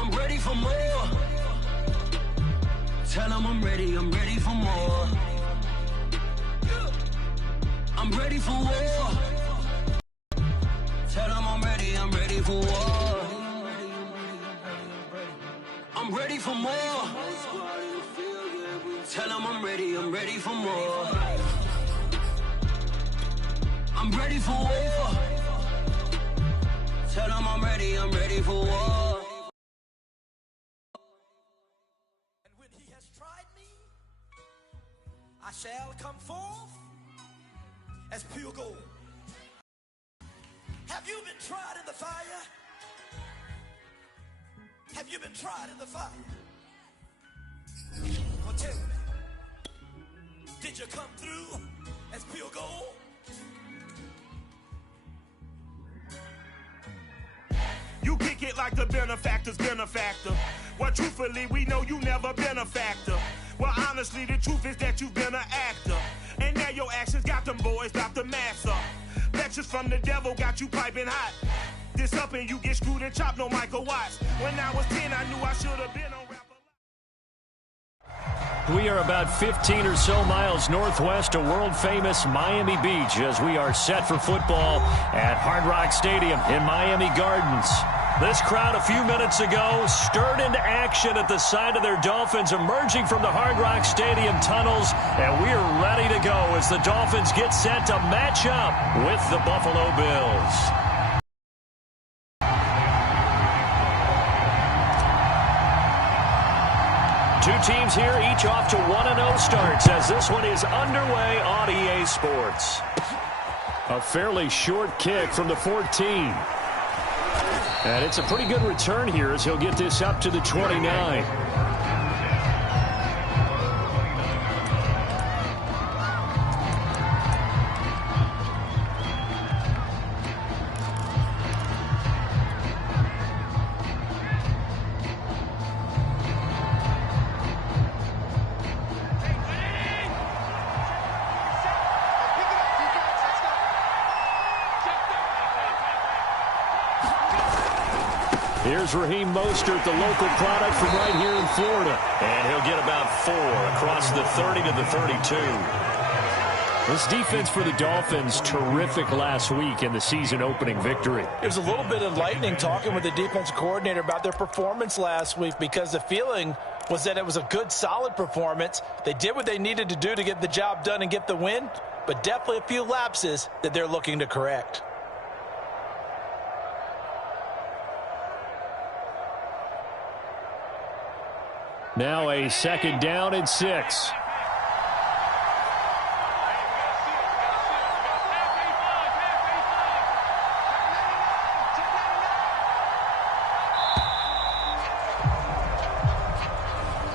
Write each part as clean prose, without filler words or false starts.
I'm ready for more. Tell them I'm ready for more. I'm ready for war. Tell them I'm ready for war. I'm ready for more. Tell them I'm ready for more. I'm ready for war. Tell them I'm ready for war. And when he has tried me, I shall come forth as pure gold. Have you been tried in the fire? Have you been tried in the fire? Well, tell me, did you come through as pure gold? You kick it like the benefactor's benefactor. Well, truthfully, we know you never been a factor. Well, honestly, the truth is that you've been an actor. And now your actions got them boys about to mass up. Lectures from the devil got you piping hot. This up and you get screwed and chopped, no Michael Watts. When I was 10, I knew I should have been on rap. We are about 15 or so miles northwest of world-famous Miami Beach as we are set for football at Hard Rock Stadium in Miami Gardens. This crowd a few minutes ago stirred into action at the side of their Dolphins emerging from the Hard Rock Stadium tunnels, and we are ready to go as the Dolphins get set to match up with the Buffalo Bills. Two teams here, each off to 1-0 starts as this one is underway on EA Sports. A fairly short kick from the 14. And it's a pretty good return here as he'll get this up to the 29. Here's Raheem Mostert, the local product from right here in Florida. And he'll get about 4 across the 30 to the 32. This defense for the Dolphins, terrific last week in the season-opening victory. There's a little bit of lightning talking with the defensive coordinator about their performance last week because the feeling was that it was a good, solid performance. They did what they needed to do to get the job done and get the win, but definitely a few lapses that they're looking to correct. Now a second down and 6.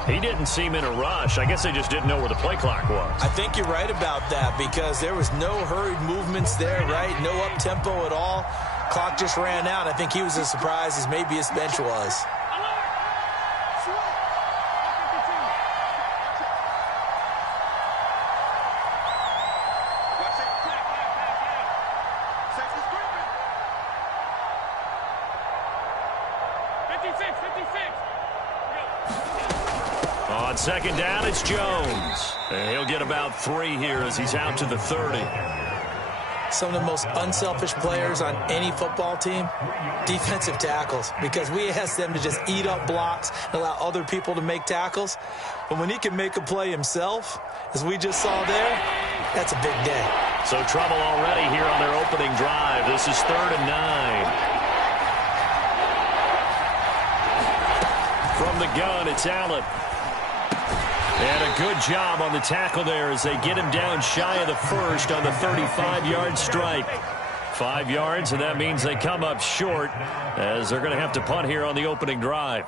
He didn't seem in a rush. I guess they just didn't know where the play clock was. I think you're right about that because there was no hurried movements there, right? No up-tempo at all. Clock just ran out. I think he was as surprised as maybe his bench was. On second down, it's Jones. And he'll get about 3 here as he's out to the 30. Some of the most unselfish players on any football team, defensive tackles, because we ask them to just eat up blocks and allow other people to make tackles. But when he can make a play himself, as we just saw there, that's a big day. So trouble already here on their opening drive. This is 3rd and 9. From the gun, it's Allen. And a good job on the tackle there as they get him down shy of the first on the 35-yard strike. 5 yards, and that means they come up short as they're going to have to punt here on the opening drive.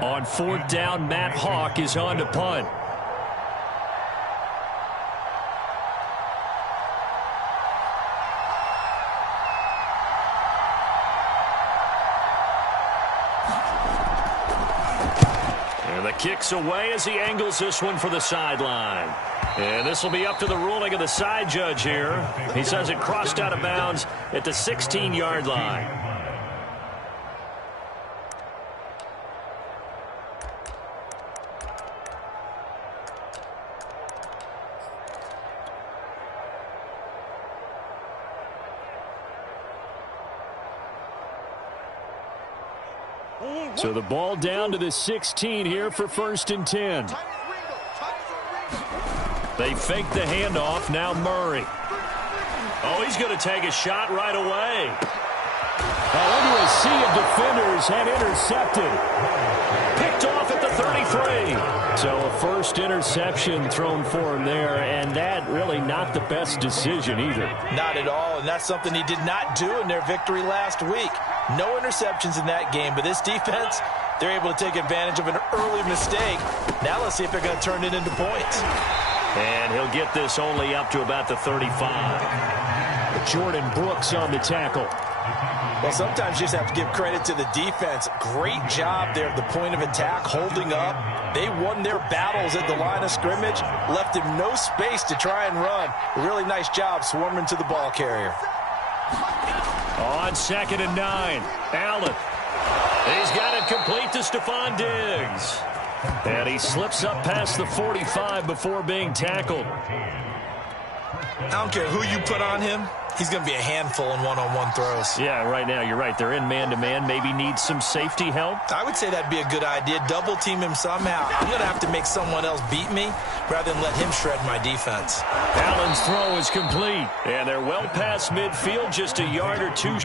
On 4th down, Matt Hawk is on to punt. And the kick's away as he angles this one for the sideline. And this will be up to the ruling of the side judge here. He says it crossed out of bounds at the 16-yard line. So the ball down to the 16 here for 1st and 10. They fake the handoff. Now Murray. Oh, he's going to take a shot right away. Under a sea of defenders and intercepted. Picked off at the 33. So a first interception thrown for him there, and that really not the best decision either. Not at all, and that's something he did not do in their victory last week. No interceptions in that game, but this defense, they're able to take advantage of an early mistake. Now let's see if they're going to turn it into points. And he'll get this only up to about the 35. Jordan Brooks on the tackle. Well, sometimes you just have to give credit to the defense. Great job there at the point of attack, holding up. They won their battles at the line of scrimmage, left him no space to try and run. A really nice job swarming to the ball carrier. On 2nd and 9, Allen. He's got it complete to Stephon Diggs. And he slips up past the 45 before being tackled. I don't care who you put on him. He's going to be a handful in one-on-one throws. Yeah, right now, you're right. They're in man-to-man. Maybe needs some safety help. I would say that'd be a good idea. Double team him somehow. I'm going to have to make someone else beat me rather than let him shred my defense. Allen's throw is complete. And they're well past midfield, just a yard or two.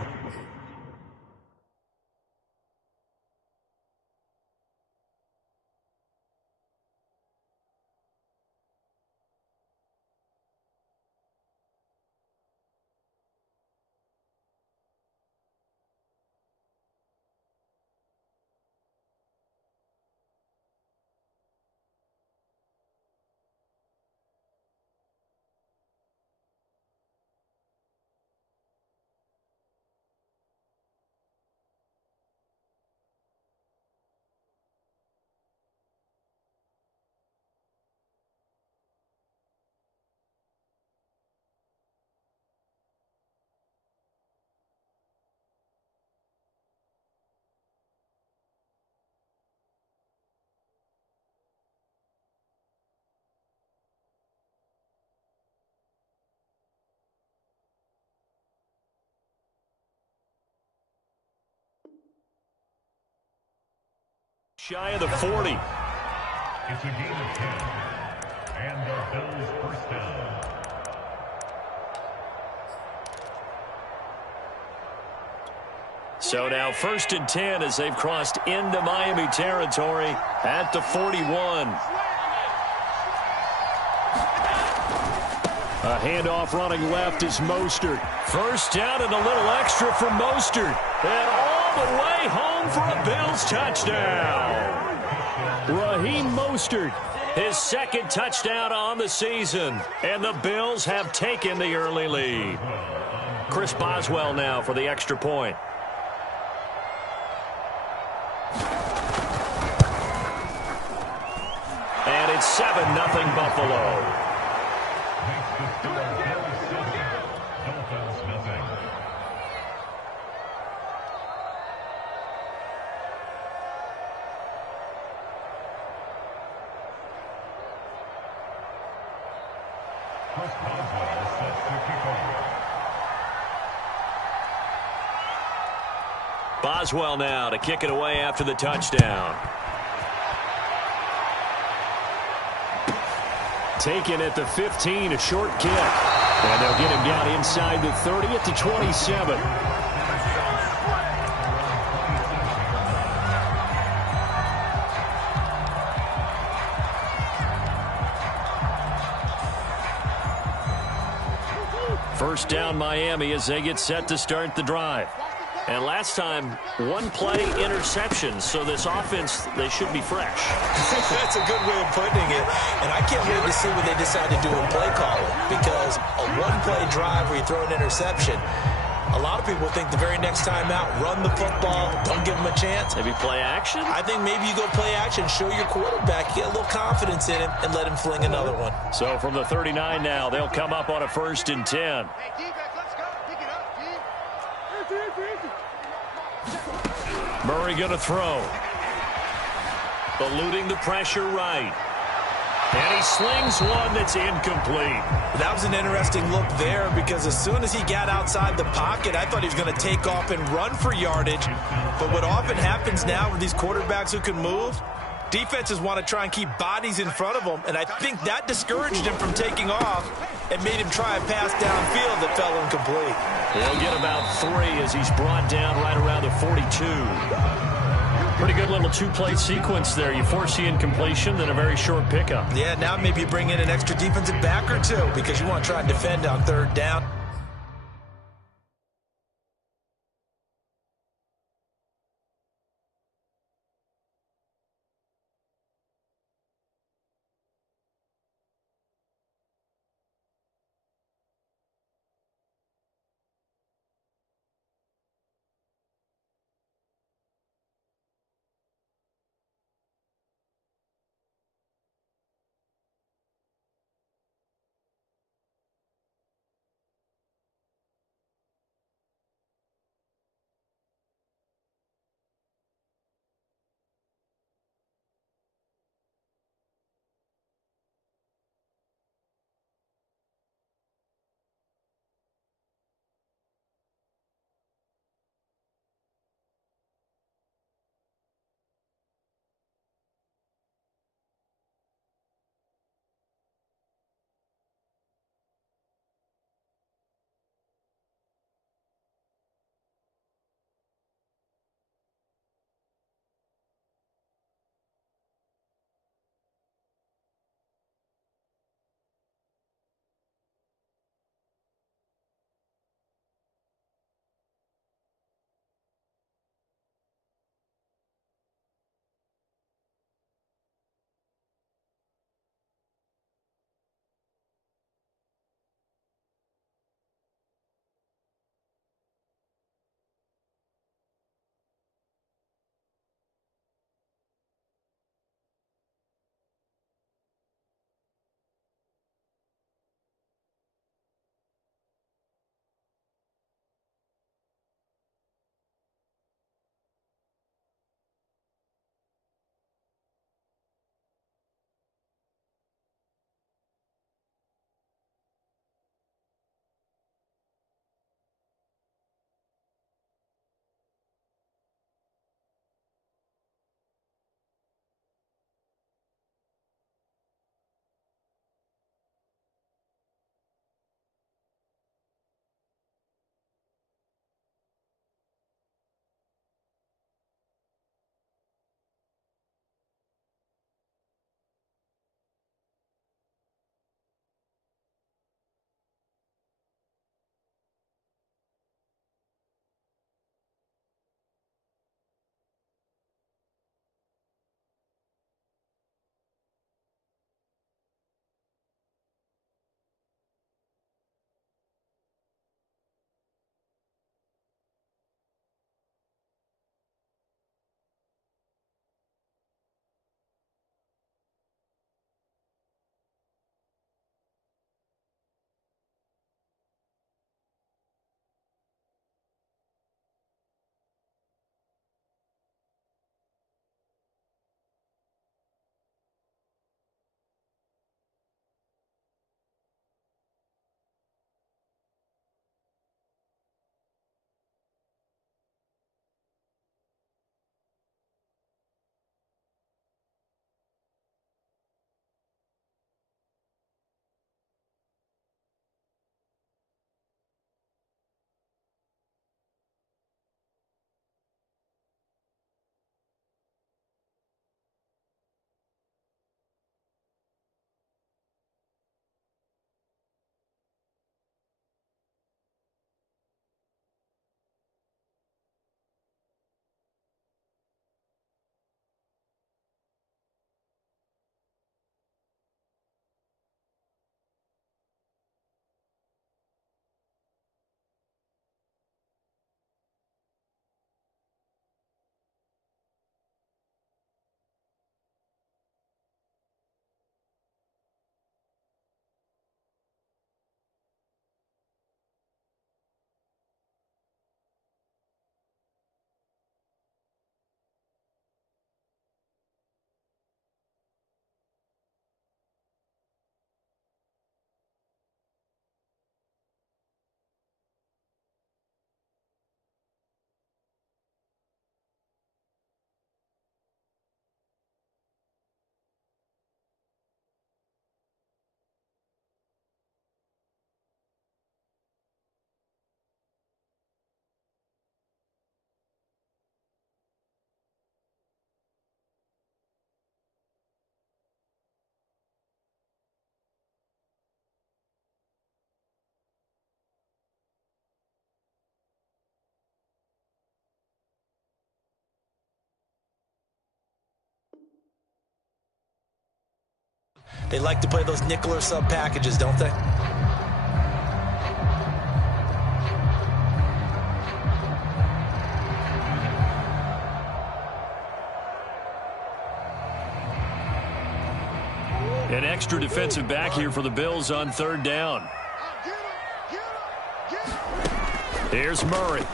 Shy of the 40. It's a gain of 10. And the Bills first down. So now 1st and 10 as they've crossed into Miami territory at the 41. A handoff running left is Mostert. First down and a little extra for Mostert. And all the way home for a Bills touchdown. Raheem Mostert. His 2nd touchdown on the season. And the Bills have taken the early lead. Chris Boswell now for the extra point. And it's 7-0 Buffalo. Boswell now to kick it away after the touchdown. Taken at the 15, a short kick. And they'll get him down inside the 30 at the 27. First down Miami as they get set to start the drive. And last time, one play interception, so this offense, they should be fresh. That's a good way of putting it. And I can't wait to see what they decide to do with play calling, because a one-play drive where you throw an interception, A lot of people think the very next time out, run the football, don't give him a chance. Maybe play action? I think maybe you go play action, show your quarterback, get a little confidence in him, and let him fling another one. So from the 39 now, they'll come up on a 1st and 10. Murray going to throw. Eluding the pressure right. And he slings one that's incomplete. That was an interesting look there because as soon as he got outside the pocket, I thought he was going to take off and run for yardage. But what often happens now with these quarterbacks who can move, defenses want to try and keep bodies in front of them, and I think that discouraged him from taking off and made him try a pass downfield that fell incomplete. He'll get about 3 as he's brought down right around the 42. Pretty good little two-play sequence there. You force the incompletion, then a very short pickup. Yeah, now maybe you bring in an extra defensive back or two because you want to try and defend on 3rd down. They like to play those nickel or sub packages, don't they? An extra defensive back here for the Bills on third down. Here's Murray.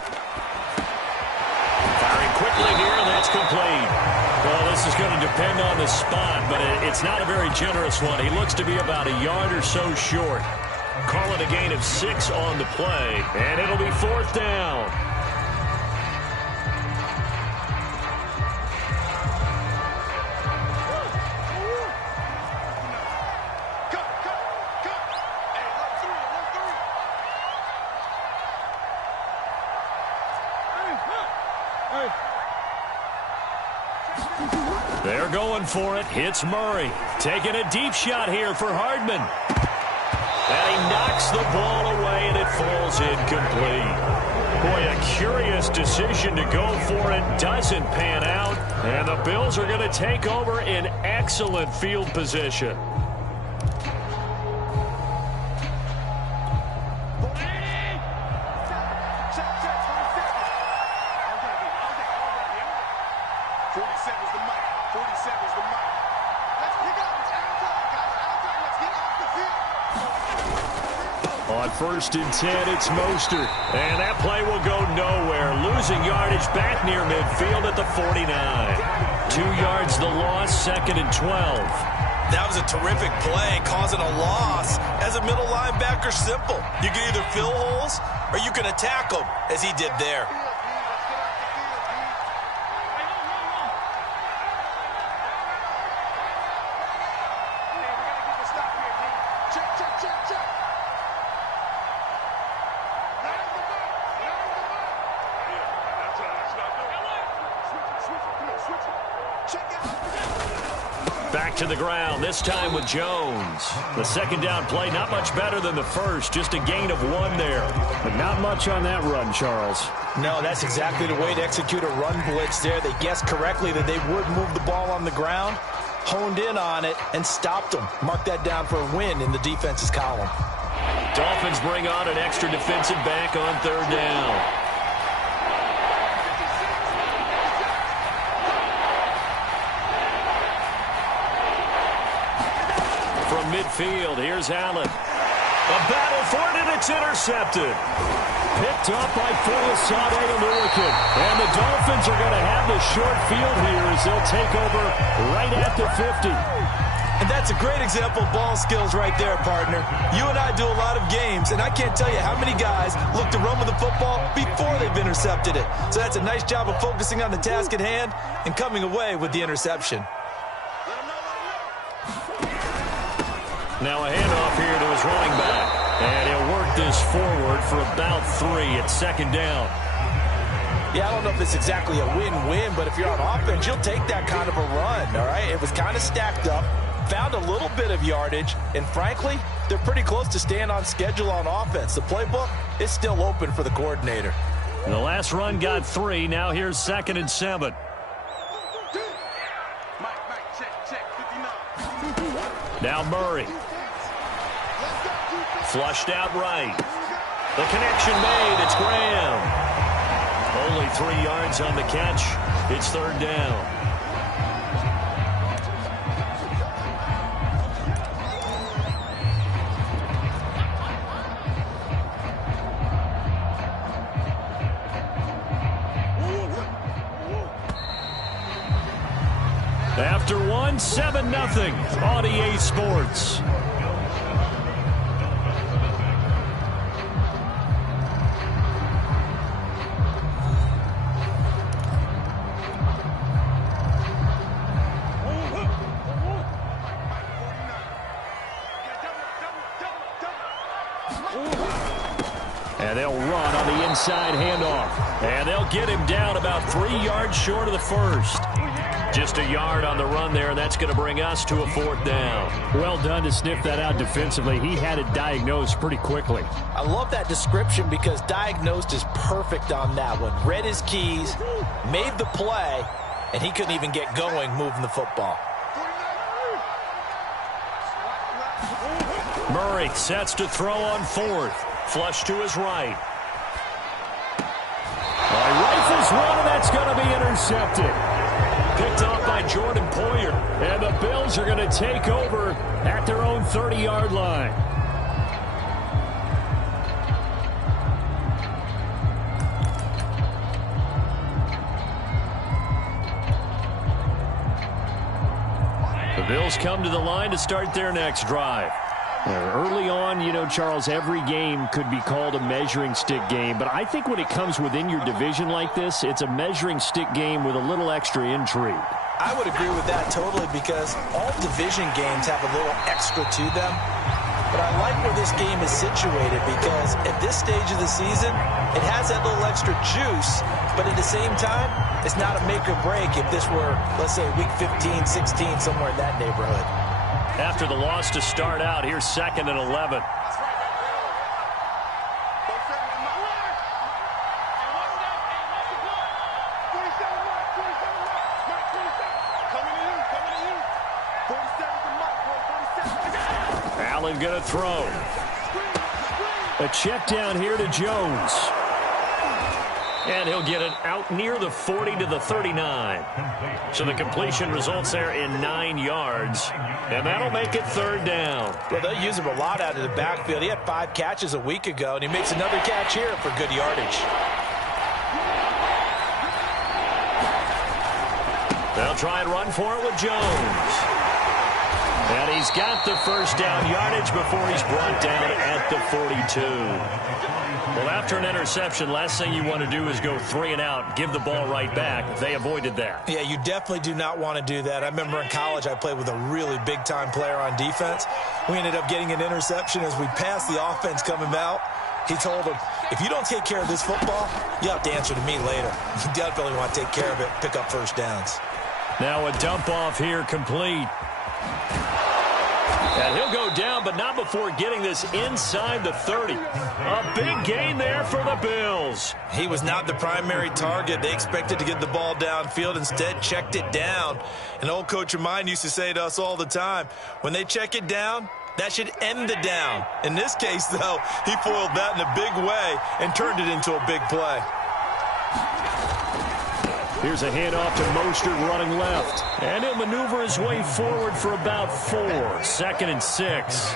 Firing quickly here, and that's complete. Well, this is going to depend on the spot, but it's not a very generous one. He looks to be about a yard or so short. Call it a gain of 6 on the play, and it'll be fourth down. They're going for it. Hits Murray. Taking a deep shot here for Hardman. And he knocks the ball away, and it falls incomplete. Boy, a curious decision to go for it. Doesn't pan out. And the Bills are going to take over in excellent field position. On 1st and 10, it's Mostert. And that play will go nowhere. Losing yardage back near midfield at the 49. 2 yards the loss, 2nd and 12. That was a terrific play, causing a loss. As a middle linebacker, simple. You can either fill holes or you can attack them, as he did there. Back to the ground, this time with Jones. The second down play, not much better than the first, just a gain of 1 there. But not much on that run, Charles. No, that's exactly the way to execute a run blitz there. They guessed correctly that they would move the ball on the ground, honed in on it, and stopped them. Mark that down for a win in the defense's column. Dolphins bring on an extra defensive back on third down. From midfield, here's Allen. A battle for it, and it's intercepted. Picked up by Folasade Oluokun. And the Dolphins are going to have the short field here as they'll take over right at the 50. And that's a great example of ball skills right there, partner. You and I do a lot of games, and I can't tell you how many guys look to run with the football before they've intercepted it. So that's a nice job of focusing on the task at hand and coming away with the interception. Now a handoff here to his running back. And he'll work this forward for about 3 at 2nd down. Yeah, I don't know if it's exactly a win-win, but if you're on offense, you'll take that kind of a run, all right? It was kind of stacked up, found a little bit of yardage, and frankly, they're pretty close to staying on schedule on offense. The playbook is still open for the coordinator. And the last run got 3. Now here's 2nd and 7. Now Murray. Flushed out right. The connection made. It's Graham. Only 3 yards on the catch. It's third down. After 1, 7-0 on EA Sports. And they'll run on the inside handoff. And they'll get him down about 3 yards short of the first. Just a yard on the run there, and that's going to bring us to a fourth down. Well done to sniff that out defensively. He had it diagnosed pretty quickly. I love that description because diagnosed is perfect on that one. Read his keys, made the play, and he couldn't even get going moving the football. Murray sets to throw on fourth. Flush to his right. Rifles one, and that's going to be intercepted. Picked off by Jordan Poyer. And the Bills are going to take over at their own 30-yard line. The Bills come to the line to start their next drive. Early on, you know, Charles, every game could be called a measuring stick game. But I think when it comes within your division like this, it's a measuring stick game with a little extra intrigue. I would agree with that totally because all division games have a little extra to them. But I like where this game is situated because at this stage of the season, it has that little extra juice. But at the same time, it's not a make or break if this were, let's say, week 15, 16, somewhere in that neighborhood. After the loss to start out, here's 2nd and 11. Allen going to throw. A check down here to Jones. And he'll get it out near the 40 to the 39. So the completion results there in 9 yards. And that'll make it 3rd down. Well, they'll use him a lot out of the backfield. He had 5 catches a week ago, and he makes another catch here for good yardage. They'll try and run for it with Jones. And he's got the first down yardage before he's brought down at the 42. Well, after an interception, last thing you want to do is go 3 and out, give the ball right back. They avoided that. Yeah, you definitely do not want to do that. I remember in college I played with a really big-time player on defense. We ended up getting an interception as we passed the offense coming out. He told him, if you don't take care of this football, you have to answer to me later. You definitely want to take care of it, pick up first downs. Now a dump off here complete. And he'll go down, but not before getting this inside the 30. A big gain there for the Bills. He was not the primary target. They expected to get the ball downfield. Instead, checked it down. An old coach of mine used to say to us all the time, when they check it down, that should end the down. In this case, though, he foiled that in a big way and turned it into a big play. Here's a handoff to Mostert running left. And he'll maneuver his way forward for about 4. 2nd and 6.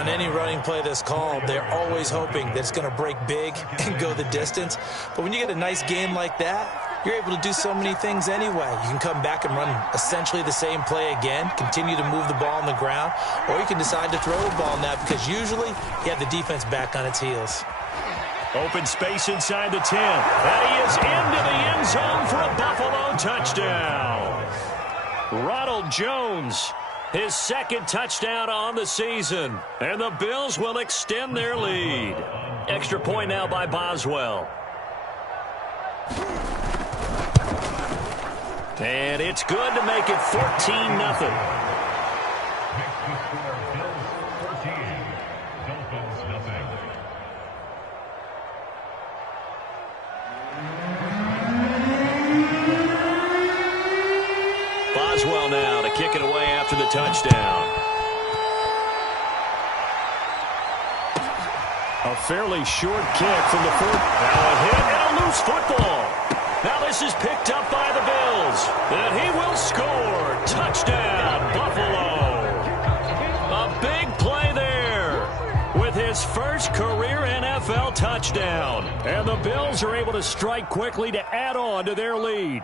On any running play that's called, they're always hoping that it's going to break big and go the distance. But when you get a nice game like that, you're able to do so many things anyway. You can come back and run essentially the same play again, continue to move the ball on the ground, or you can decide to throw the ball now because usually you have the defense back on its heels. Open space inside the 10. And he is into the end zone for a Buffalo touchdown. Ronald Jones, his 2nd touchdown on the season. And the Bills will extend their lead. Extra point now by Boswell. And it's good to make it 14-0. Boswell now to kick it away after the touchdown. A fairly short kick from the 4. Now a hit and a loose football. Now this is picked up by the Bills. And he will score. Touchdown, Buffalo. A big play there with his first career NFL touchdown. And the Bills are able to strike quickly to add on to their lead.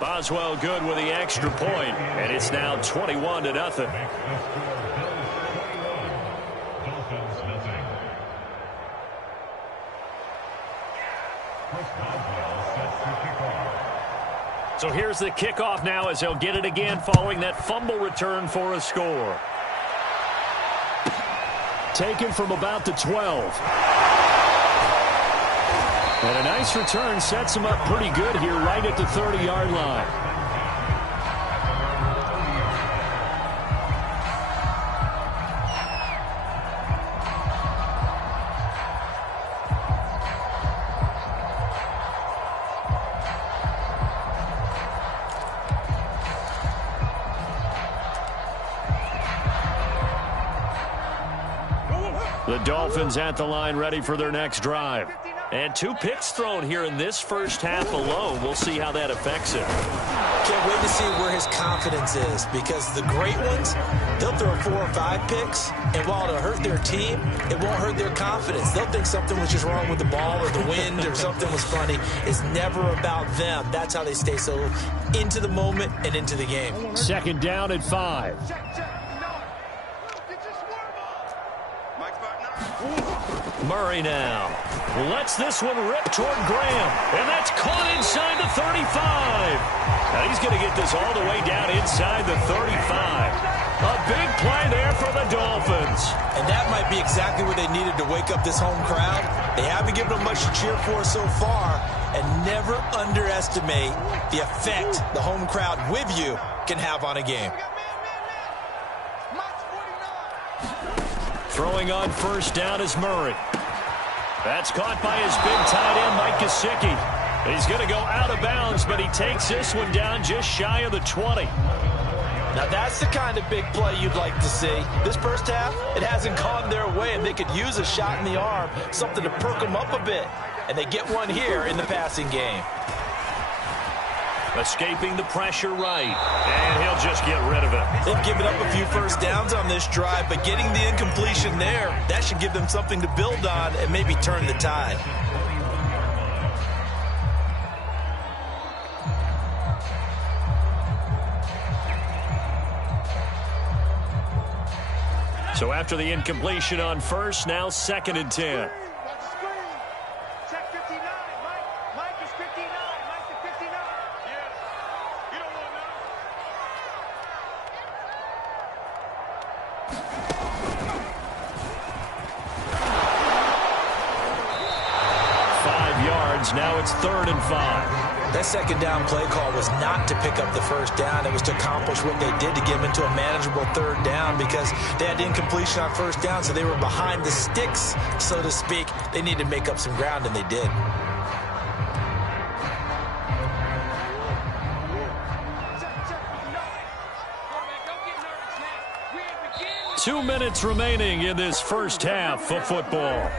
Boswell good with the extra point, and it's now 21-0. So here's the kickoff now as they'll get it again following that fumble return for a score. Taken from about the 12. And a nice return sets him up pretty good here right at the 30-yard line. The Dolphins at the line ready for their next drive. And 2 picks thrown here in this first half alone. We'll see how that affects him. Can't wait to see where his confidence is, because the great ones, they'll throw 4 or 5 picks, and while it'll hurt their team, it won't hurt their confidence. They'll think something was just wrong with the ball or the wind or something was funny. It's never about them. That's how they stay so into the moment and into the game. 2nd down at 5. Murray now lets this one rip toward Graham, and that's caught inside the 35. Now he's going to get this all the way down inside the 35. A big play there for the Dolphins. And that might be exactly what they needed to wake up this home crowd. They haven't given them much to cheer for so far, and never underestimate the effect the home crowd with you can have on a game. Throwing on 1st down is Murray. That's caught by his big tight end, Mike Gesicki. He's going to go out of bounds, but he takes this one down just shy of the 20. Now that's the kind of big play you'd like to see. This first half, it hasn't gone their way, and they could use a shot in the arm, something to perk them up a bit. And they get one here in the passing game. Escaping the pressure right, and he'll just get rid of it. They've given up a few first downs on this drive, but getting the incompletion there, that should give them something to build on and maybe turn the tide. So after the incompletion on 1st, now 2nd and 10. Now it's 3rd and 5. That 2nd down play call was not to pick up the 1st down. It was to accomplish what they did to get them into a manageable 3rd down, because they had incompletion on 1st down, so they were behind the sticks, so to speak. They needed to make up some ground, and they did. Two minutes remaining in this first half of football.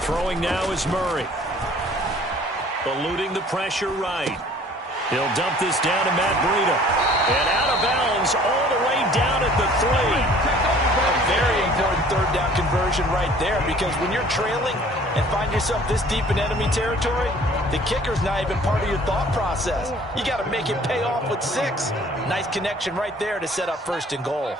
Throwing now is Murray. Eluding the pressure right. He'll dump this down to Matt Breida. And out of bounds all the way down at the 3. A very important 3rd down conversion right there, because when you're trailing and find yourself this deep in enemy territory, the kicker's not even part of your thought process. You got to make it pay off with 6. Nice connection right there to set up 1st and goal.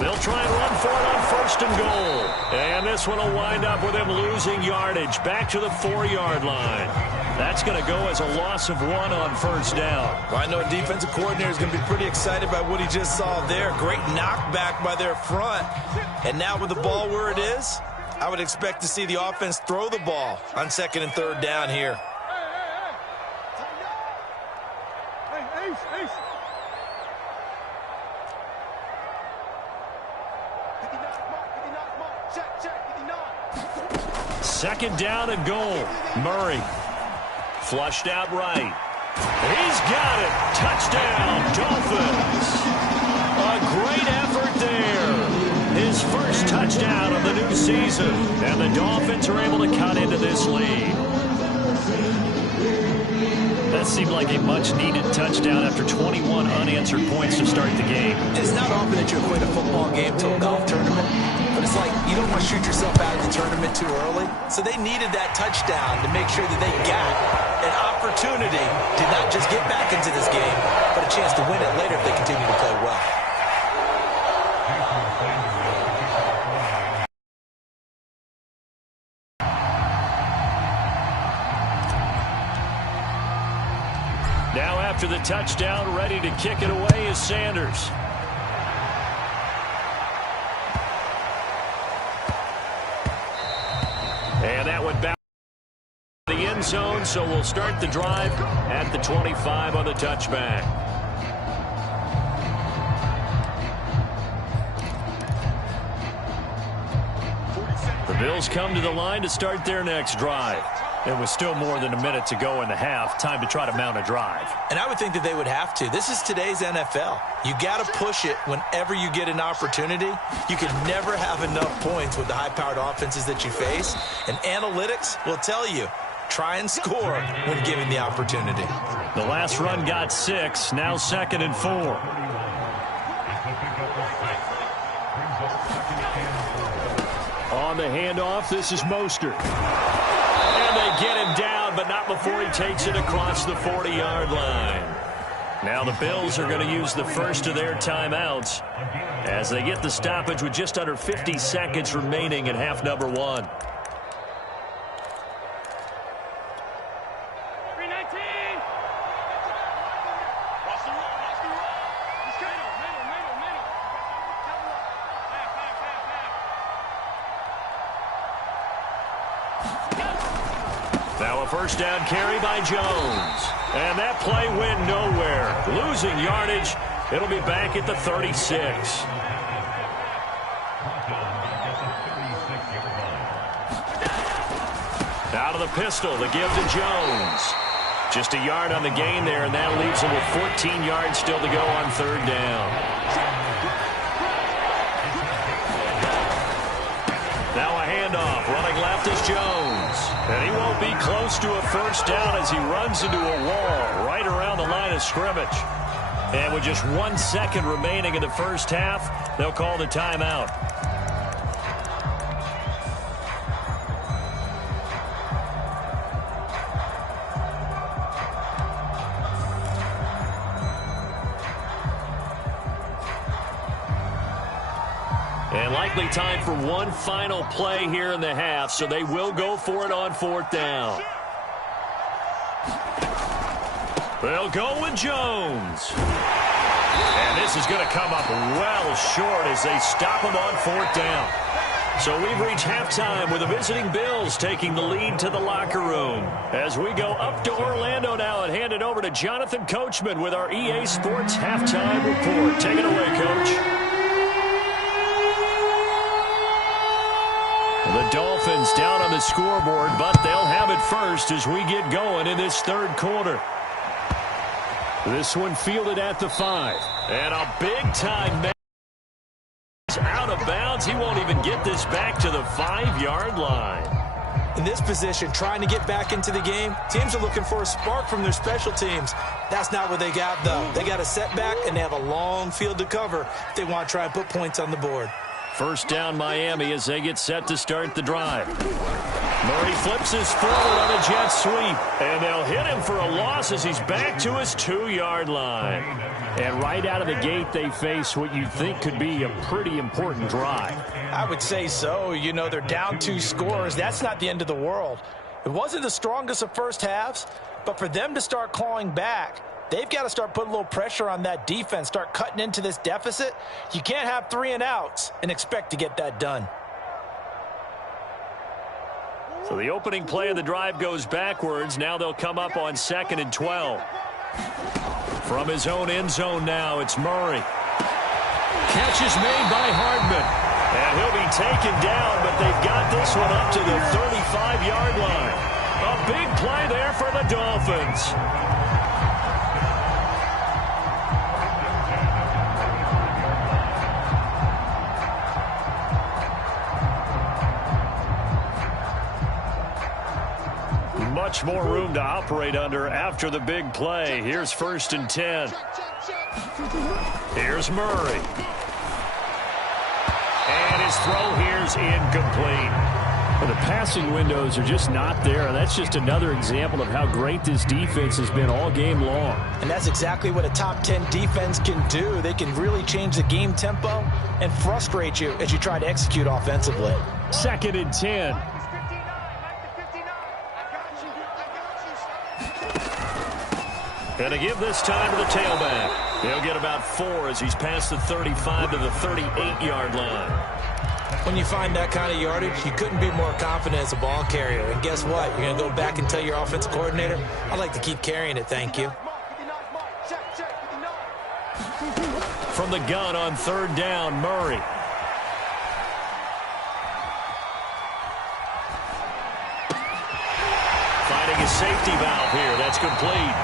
They'll try and run for it on 1st and goal. And this one will wind up with him losing yardage back to the 4-yard line. That's going to go as a loss of 1 on 1st down. Well, I know a defensive coordinator is going to be pretty excited by what he just saw there. Great knockback by their front. And now with the ball where it is, I would expect to see the offense throw the ball on 2nd and 3rd down here. Second down and goal. Murray flushed out right. He's got it. Touchdown, Dolphins. A great effort there. His first touchdown of the new season. And the Dolphins are able to cut into this lead. That seemed like a much-needed touchdown after 21 unanswered points to start the game. It's not often that you equate a football game to a golf tournament, but it's like you don't want to shoot yourself out of the tournament too early. So they needed that touchdown to make sure that they got an opportunity to not just get back into this game, but a chance to win it later if they continue to play well. Now after the touchdown, ready to kick it away is Sanders. And that would bounce the end zone, so we'll start the drive at the 25 on the touchback. Bills come to the line to start their next drive. It was still more than a minute to go in the half. Time to try to mount a drive. And I would think that they would have to. This is today's NFL. You got to push it whenever you get an opportunity. You can never have enough points with the high-powered offenses that you face. And analytics will tell you, try and score when given the opportunity. The last run got 6. Now 2nd and 4. On the handoff, this is Mostert. And they get him down, but not before he takes it across the 40-yard line. Now the Bills are going to use the first of their timeouts as they get the stoppage with just under 50 seconds remaining in half number 1. Now a first down carry by Jones. And that play went nowhere. Losing yardage. It'll be back at the 36. Out of the pistol, the give to Jones. Just a yard on the gain there, and that leaves him with 14 yards still to go on 3rd down. Now a handoff. Running left is Jones. And he won't be close to a first down as he runs into a wall right around the line of scrimmage. And with just 1 second remaining in the first half, they'll call the timeout. And likely time for one final play here in the half, so they will go for it on 4th down. They'll go with Jones. And this is going to come up well short as they stop him on 4th down. So we've reached halftime with the visiting Bills taking the lead to the locker room. As we go up to Orlando now and hand it over to Jonathan Coachman with our EA Sports Halftime Report. Take it away, Coach. The Dolphins down on the scoreboard, but they'll have it first as we get going in this 3rd quarter. This one fielded at the 5. And a big-time man is out of bounds. He won't even get this back to the 5-yard line. In this position, trying to get back into the game, teams are looking for a spark from their special teams. That's not what they got, though. They got a setback, and they have a long field to cover if they want to try and put points on the board. First down Miami as they get set to start the drive. Murray flips his forward on a jet sweep. And they'll hit him for a loss as he's back to his 2-yard line. And right out of the gate, they face what you'd think could be a pretty important drive. I would say so. You know, they're down 2 scores. That's not the end of the world. It wasn't the strongest of first halves, but for them to start clawing back, they've got to start putting a little pressure on that defense, start cutting into this deficit. You can't have 3 and outs and expect to get that done. So the opening play of the drive goes backwards. Now they'll come up on 2nd and 12. From his own end zone now, it's Murray. Catch is made by Hardman. And he'll be taken down, but they've got this one up to the 35-yard line. A big play there for the Dolphins. Much more room to operate under after the big play. Here's 1st and 10. Here's Murray. And his throw here's incomplete. Well, the passing windows are just not there, and that's just another example of how great this defense has been all game long. And that's exactly what a top 10 defense can do. They can really change the game tempo and frustrate you as you try to execute offensively. 2nd and 10. And to give this time to the tailback. He'll get about 4 as he's past the 35 to the 38-yard line. When you find that kind of yardage, you couldn't be more confident as a ball carrier. And guess what? You're going to go back and tell your offensive coordinator, I'd like to keep carrying it, thank you. From the gun on 3rd down, Murray. safety valve here. That's complete.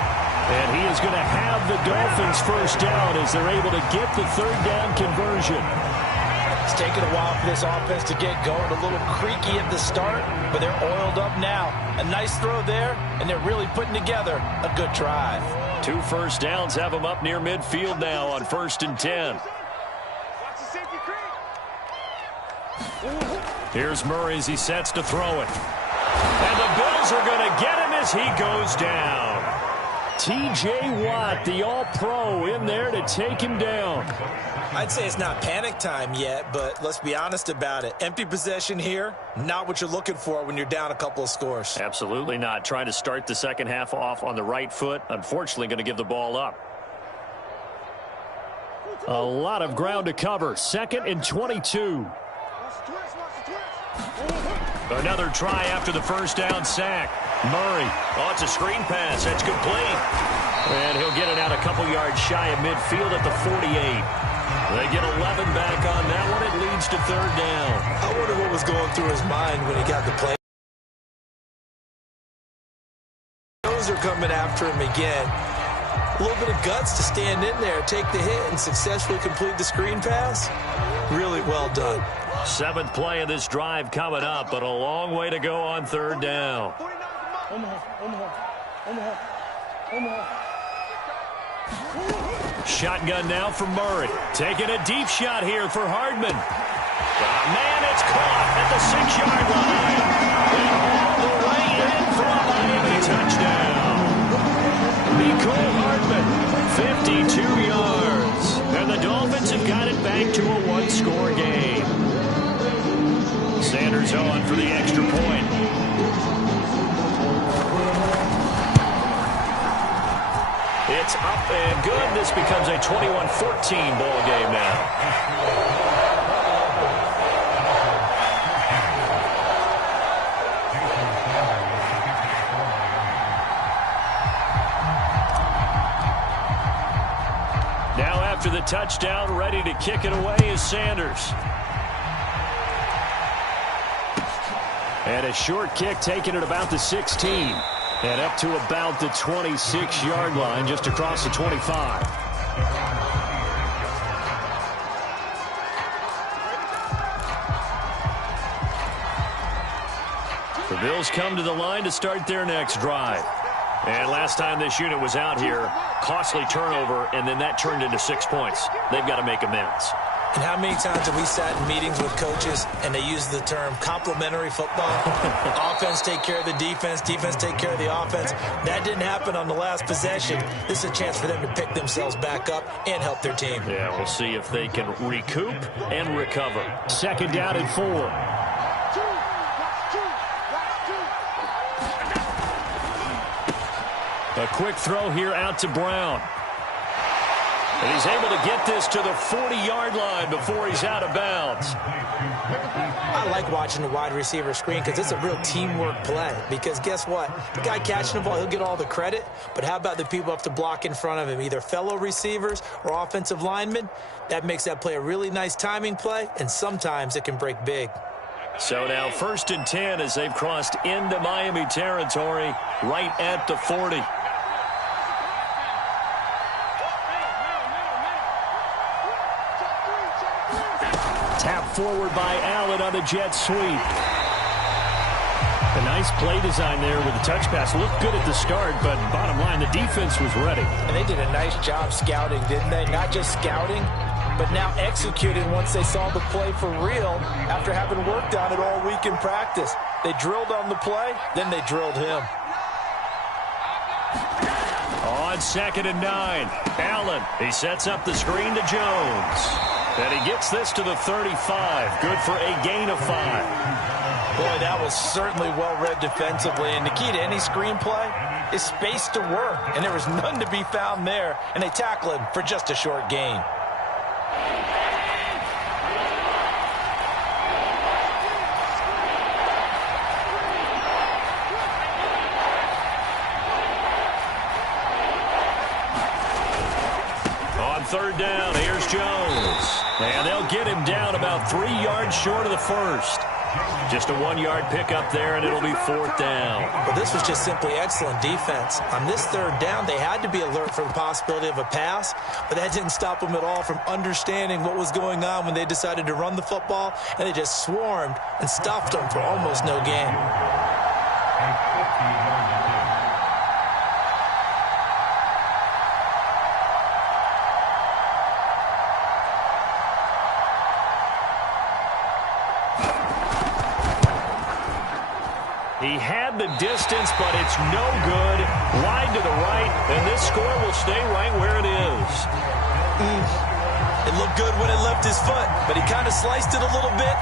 And he is going to have the Dolphins first down as they're able to get the third down conversion. It's taken a while for this offense to get going. A little creaky at the start, but they're oiled up now. A nice throw there, and they're really putting together a good drive. 2 first downs have them up near midfield now on 1st and 10. Here's Murray as he sets to throw it. And the Bills are going to get him as he goes down. T.J. Watt, the All-Pro, in there to take him down. I'd say it's not panic time yet, but let's be honest about it. Empty possession here, not what you're looking for when you're down a couple of scores. Absolutely not. Trying to start the second half off on the right foot. Unfortunately, going to give the ball up. A lot of ground to cover. 2nd and 22. Another try after the first down sack. Murray. Oh, it's a screen pass. That's complete. And he'll get it out a couple yards shy of midfield at the 48. They get 11 back on that one. It leads to third down. I wonder what was going through his mind when he got the play. Those are coming after him again. A little bit of guts to stand in there, take the hit, and successfully complete the screen pass. Really well done. 7th play of this drive coming up, but a long way to go on third down. Shotgun now for Murray. Taking a deep shot here for Hardman. Man, it's caught at the 6-yard line. And all the way in for a Miami touchdown. Mecole Hardman, 52 yards. And the Dolphins have got it back to a 1-score game. Sanders on for the extra point. It's up and good. This becomes a 21-14 ball game now. Now after the touchdown, ready to kick it away is Sanders. And a short kick taken at about the 16. And up to about the 26-yard line, just across the 25. The Bills come to the line to start their next drive. And last time this unit was out here, costly turnover, and then that turned into 6 points. They've got to make amends. And how many times have we sat in meetings with coaches and they use the term complementary football? Offense take care of the defense, defense take care of the offense. That didn't happen on the last possession. This is a chance for them to pick themselves back up and help their team. Yeah, we'll see if they can recoup and recover. 2nd down and 4. A quick throw here out to Brown. And he's able to get this to the 40-yard line before he's out of bounds. I like watching the wide receiver screen because it's a real teamwork play. Because guess what? The guy catching the ball, he'll get all the credit. But how about the people up to block in front of him, either fellow receivers or offensive linemen? That makes that play a really nice timing play, and sometimes it can break big. So now 1st and 10 as they've crossed into Miami territory right at the 40. Tap forward by Allen on the jet sweep. A nice play design there with the touch pass. Looked good at the start, but bottom line, the defense was ready. And they did a nice job scouting, didn't they? Not just scouting, but now executing once they saw the play for real after having worked on it all week in practice. They drilled on the play, then they drilled him. On 2nd and 9, Allen. He sets up the screen to Jones. And he gets this to the 35. Good for a gain of 5. Boy, that was certainly well-read defensively. And the key to any screenplay is space to work. And there was none to be found there. And they tackle him for just a short gain. On 3rd down, here's Jones. And they'll get him down about 3 yards short of the 1st. Just a 1-yard pickup there, and it'll be 4th down. Well, this was just simply excellent defense. On this 3rd down, they had to be alert for the possibility of a pass, but that didn't stop them at all from understanding what was going on when they decided to run the football, and they just swarmed and stuffed them for almost no gain. He had the distance, but it's no good. Wide to the right, and this score will stay right where it is. It looked good when it left his foot, but he kind of sliced it a little bit.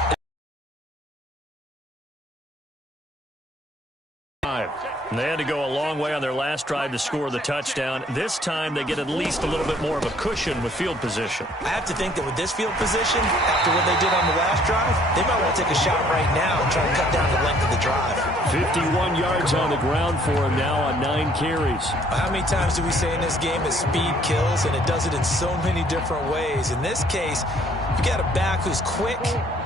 They had to go a long way on their last drive to score the touchdown. This time they get at least a little bit more of a cushion with field position. I have to think that with this field position, after what they did on the last drive, they might want to take a shot right now and try to cut down the length of the drive. 51 yards on the ground for him now on 9 carries. How many times do we say in this game that speed kills, and it does it in so many different ways? In this case, you got a back who's quick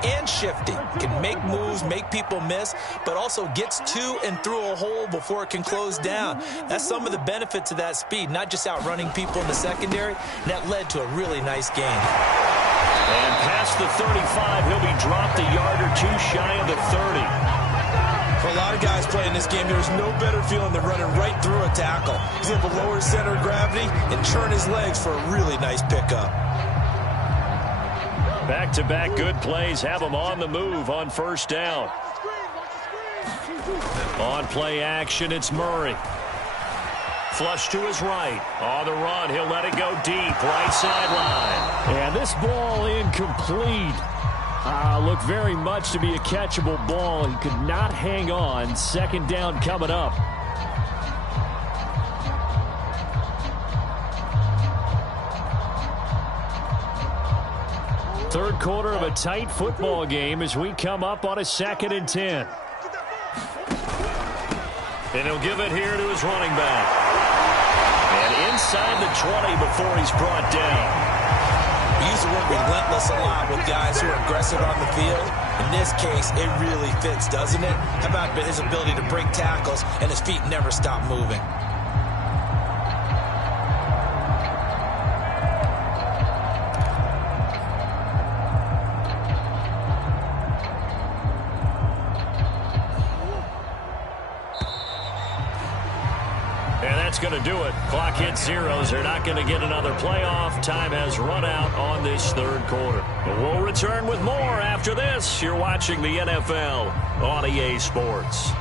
and shifty, can make moves, make people miss, but also gets to and through a hole before it can close down. That's some of the benefits of that speed, not just outrunning people in the secondary, and that led to a really nice game. And past the 35, he'll be dropped a yard or two shy of the 30. For a lot of guys playing this game, there's no better feeling than running right through a tackle. He's able to lower his center of gravity and turn his legs for a really nice pickup. Back-to-back good plays have him on the move on 1st down. On play action, it's Murray. Flush to his right. On the run, he'll let it go deep, right sideline. And this ball incomplete. Looked very much to be a catchable ball. He could not hang on. 2nd down coming up. Third quarter of a tight football game as we come up on a 2nd and 10. And he'll give it here to his running back. And inside the 20 before he's brought down. We used to work relentless a lot with guys who are aggressive on the field. In this case, it really fits, doesn't it? How about his ability to break tackles and his feet never stop moving? Going to do it. Clock hits zeros. They're not going to get another playoff. Time has run out on this 3rd quarter. But we'll return with more after this. You're watching the NFL on EA Sports.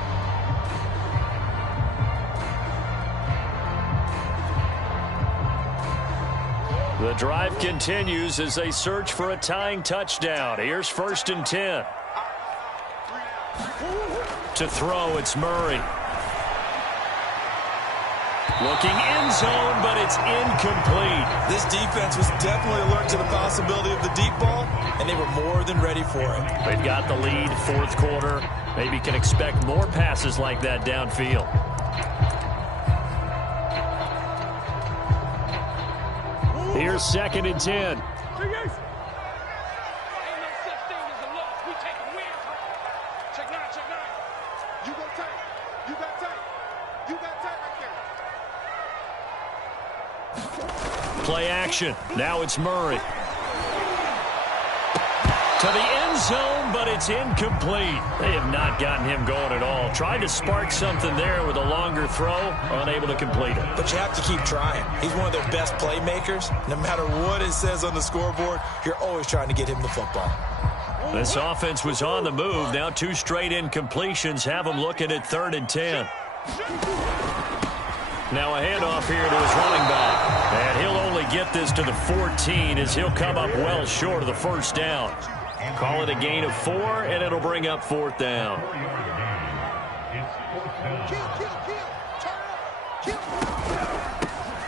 The drive continues as they search for a tying touchdown. Here's 1st and 10. To throw, it's Murray. Looking end zone, but it's incomplete. This defense was definitely alert to the possibility of the deep ball, and they were more than ready for it. They've got the lead, 4th quarter. Maybe can expect more passes like that downfield. Here's 2nd and 10. Play action. Now it's Murray. To the end zone, but it's incomplete. They have not gotten him going at all. Tried to spark something there with a longer throw, unable to complete it. But you have to keep trying. He's one of their best playmakers. No matter what it says on the scoreboard, you're always trying to get him the football. This offense was on the move. Now 2 straight incompletions have him looking at 3rd and 10. Now a handoff here to his running back. And he'll only get this to the 14 as he'll come up well short of the 1st down. Call it a gain of 4, and it'll bring up 4th down.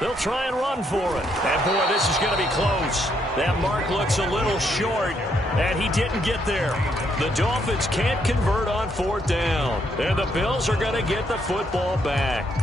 They'll try and run for it. And, boy, this is going to be close. That mark looks a little short, and he didn't get there. The Dolphins can't convert on 4th down. And the Bills are going to get the football back.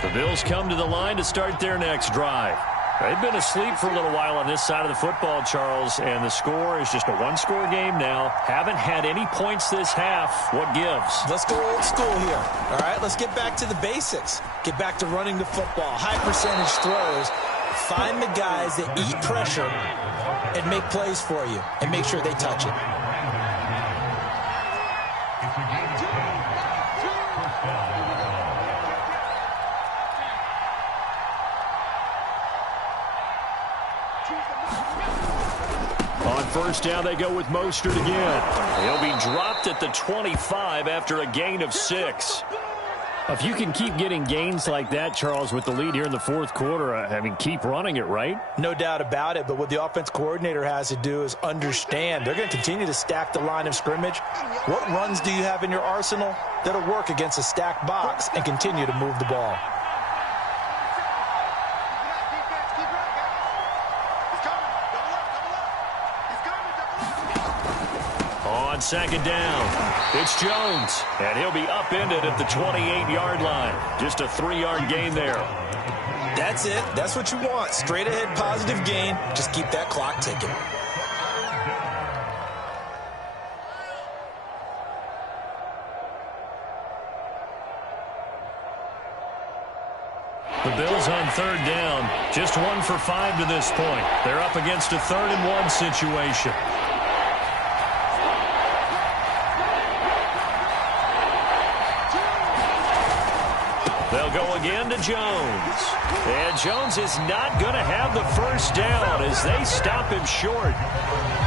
The Bills come to the line to start their next drive. They've been asleep for a little while on this side of the football, Charles, and the score is just a one-score game now. Haven't had any points this half. What gives? Let's go old school here. All right, let's get back to the basics. Get back to running the football, high percentage throws. Find the guys that eat pressure and make plays for you and make sure they touch it. On first down, they go with Mostert again. He'll be dropped at the 25 after a gain of 6. If you can keep getting gains like that, Charles, with the lead here in the fourth quarter, I mean, keep running it, right? No doubt about it, but what the offense coordinator has to do is understand they're going to continue to stack the line of scrimmage. What runs do you have in your arsenal that'll work against a stacked box and continue to move the ball? On second down, it's Jones, and he'll be upended at the 28-yard line. Just a 3-yard gain there. That's it. That's what you want. Straight ahead positive gain. Just keep that clock ticking. The Bills on third down, just 1 for 5 to this point. They're up against a 3rd and 1 situation. They'll go again to Jones. And Jones is not going to have the first down as they stop him short.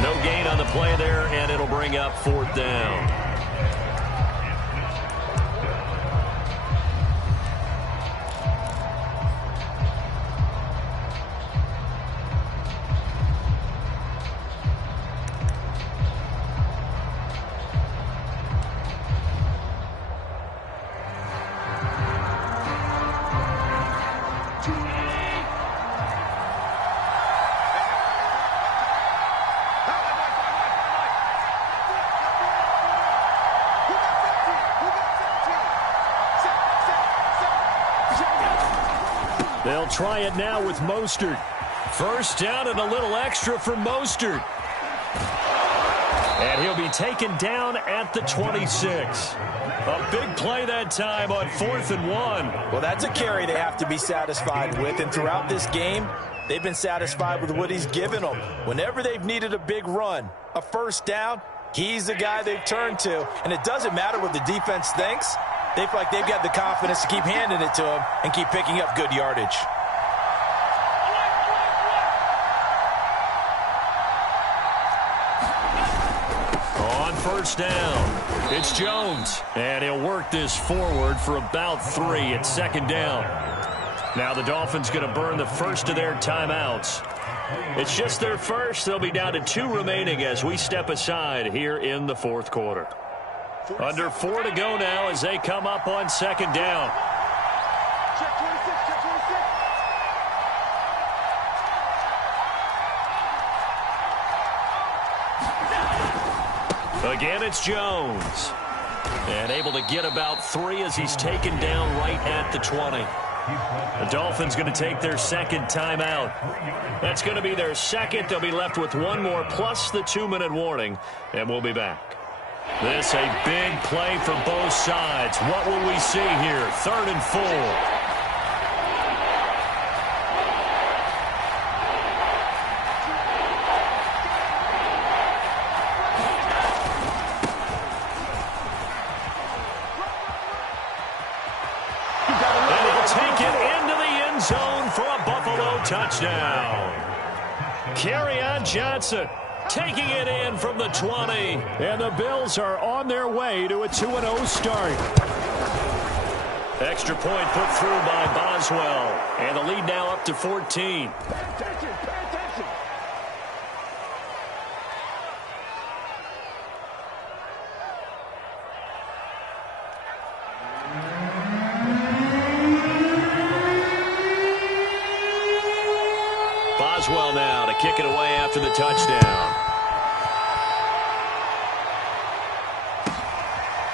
No gain on the play there, and it'll bring up 4th down. They'll try it now with Mostert. First down and a little extra for Mostert. And he'll be taken down at the 26. A big play that time on 4th and 1. Well, that's a carry they have to be satisfied with. And throughout this game, they've been satisfied with what he's given them. Whenever they've needed a big run, a first down, he's the guy they've turned to. And it doesn't matter what the defense thinks. They feel like they've got the confidence to keep handing it to him and keep picking up good yardage. On first down, it's Jones. And he'll work this forward for about 3 at 2nd down. Now the Dolphins going to burn the first of their timeouts. It's just their first. They'll be down to 2 remaining as we step aside here in the 4th quarter. Under 4 to go now as they come up on 2nd down. Check 26, check 26. Again, it's Jones. And able to get about 3 as he's taken down right at the 20. The Dolphins going to take their 2nd timeout. That's going to be their 2nd. They'll be left with 1 more plus the 2-minute warning. And we'll be back. This a big play for both sides. What will we see here? 3rd and 4. And he'll take it into the end zone for a Buffalo touchdown. Kerryon Johnson taking it in from the 20. And the Bills are on their way to a 2-0 start. Extra point put through by Boswell. And the lead now up to 14. Boswell now to kick it away after the touchdown.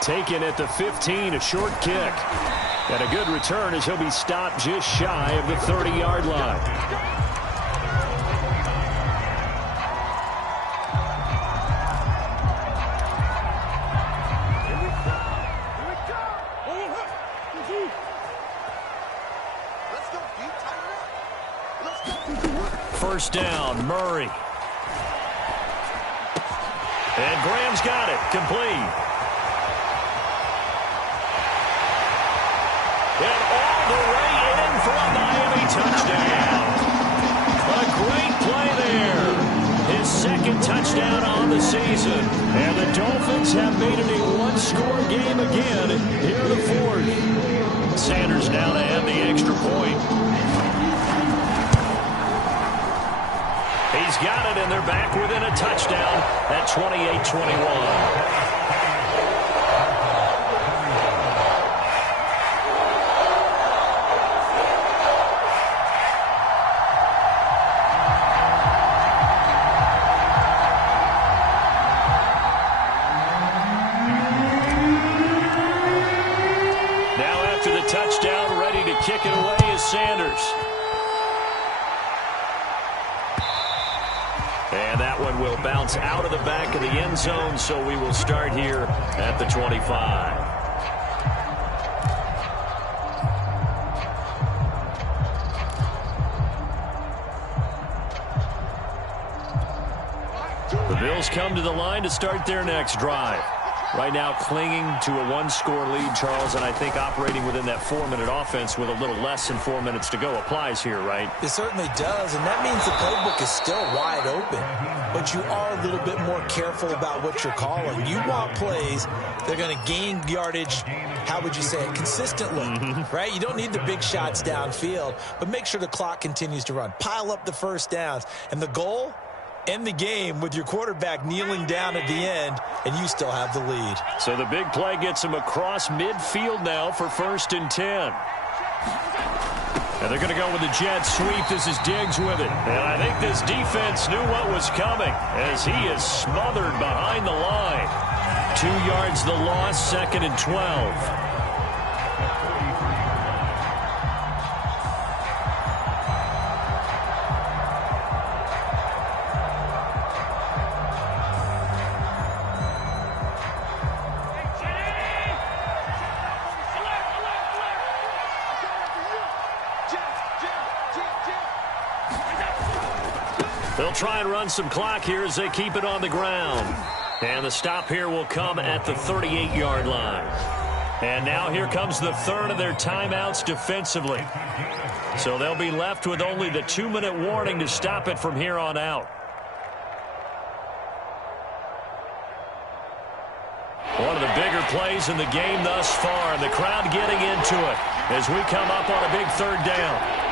Taken at the 15, a short kick. And a good return as he'll be stopped just shy of the 30-yard line. First down, Murray. And Graham's got it, complete. And all the way in for a Miami touchdown. A great play there. His second touchdown on the season. And the Dolphins have made it a one-score game again here in the fourth. Sanders now to add the extra point. He's got it, and they're back within a touchdown at 28-21. Touchdown, ready to kick it away is Sanders. And that one will bounce out of the back of the end zone, so we will start here at the 25. The Bills come to the line to start their next drive. Right now clinging to a one-score lead, Charles, and I think operating within that 4-minute offense with a little less than 4 minutes to go applies here, right? It certainly does, and that means the playbook is still wide open. But you are a little bit more careful about what you're calling. You want plays that are going to gain yardage, how would you say it, consistently, right? You don't need the big shots downfield, but make sure the clock continues to run. Pile up the first downs, and the goal? End the game with your quarterback kneeling down at the end, and you still have the lead. So the big play gets him across midfield now for 1st and 10. And they're going to go with the jet sweep. This is Diggs with it. And I think this defense knew what was coming as he is smothered behind the line. 2 yards the loss, 2nd and 12. They'll try and run some clock here as they keep it on the ground. And the stop here will come at the 38-yard line. And now here comes the third of their timeouts defensively. So they'll be left with only the 2-minute warning to stop it from here on out. One of the bigger plays in the game thus far, and the crowd getting into it as we come up on a big 3rd down.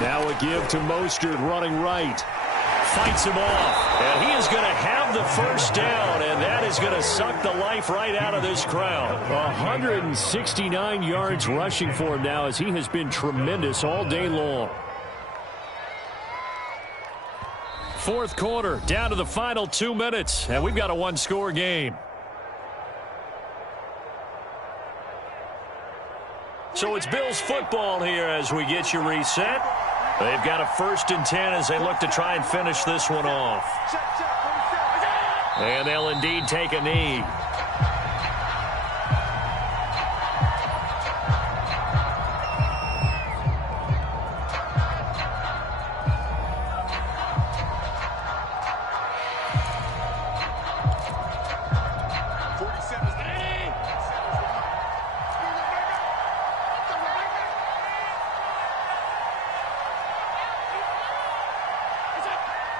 Now a give to Mostert running right. Fights him off. And he is going to have the first down, and that is going to suck the life right out of this crowd. 169 yards rushing for him now as he has been tremendous all day long. 4th quarter, down to the final 2 minutes, and we've got a one-score game. So it's Bills football here as we get you reset. They've got a 1st and 10 as they look to try and finish this one off. And they'll indeed take a knee.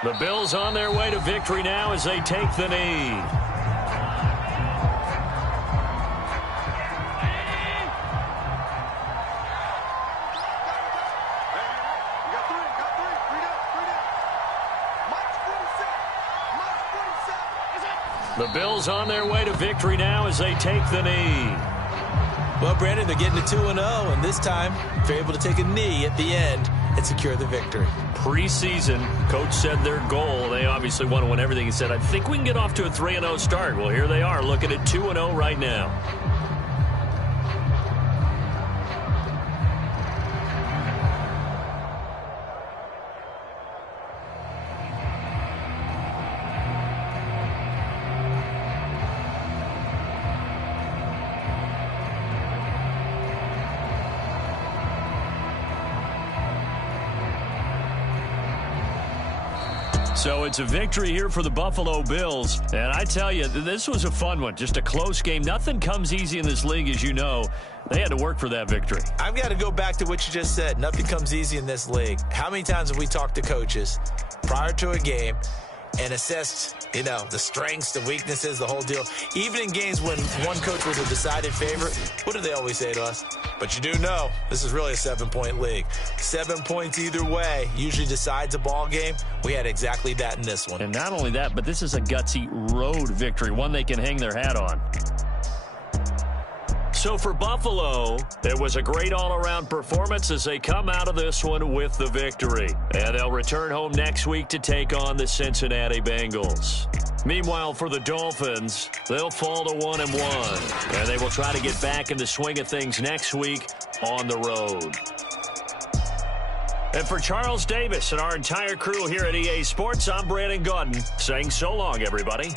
The Bills on their way to victory now as they take the knee. The Bills on their way to victory now as they take the knee. Well, Brandon, they're getting to 2-0, and this time they're able to take a knee at the end and secure the victory. Preseason, coach said their goal, they obviously want to win everything. He said, I think we can get off to a 3-0 start. Well, here they are looking at 2-0 right now. So it's a victory here for the Buffalo Bills. And I tell you, this was a fun one. Just a close game. Nothing comes easy in this league, as you know. They had to work for that victory. I've got to go back to what you just said. Nothing comes easy in this league. How many times have we talked to coaches prior to a game and assessed, the strengths, the weaknesses, the whole deal? Even in games when one coach was a decided favorite, what do they always say to us? But you do know this is really a 7-point league. 7 points either way usually decides a ball game. We had exactly that in this one. And not only that, but this is a gutsy road victory, one they can hang their hat on. So for Buffalo, it was a great all-around performance as they come out of this one with the victory. And they'll return home next week to take on the Cincinnati Bengals. Meanwhile, for the Dolphins, they'll fall to 1-1. And they will try to get back in the swing of things next week on the road. And for Charles Davis and our entire crew here at EA Sports, I'm Brandon Gaudin saying so long, everybody.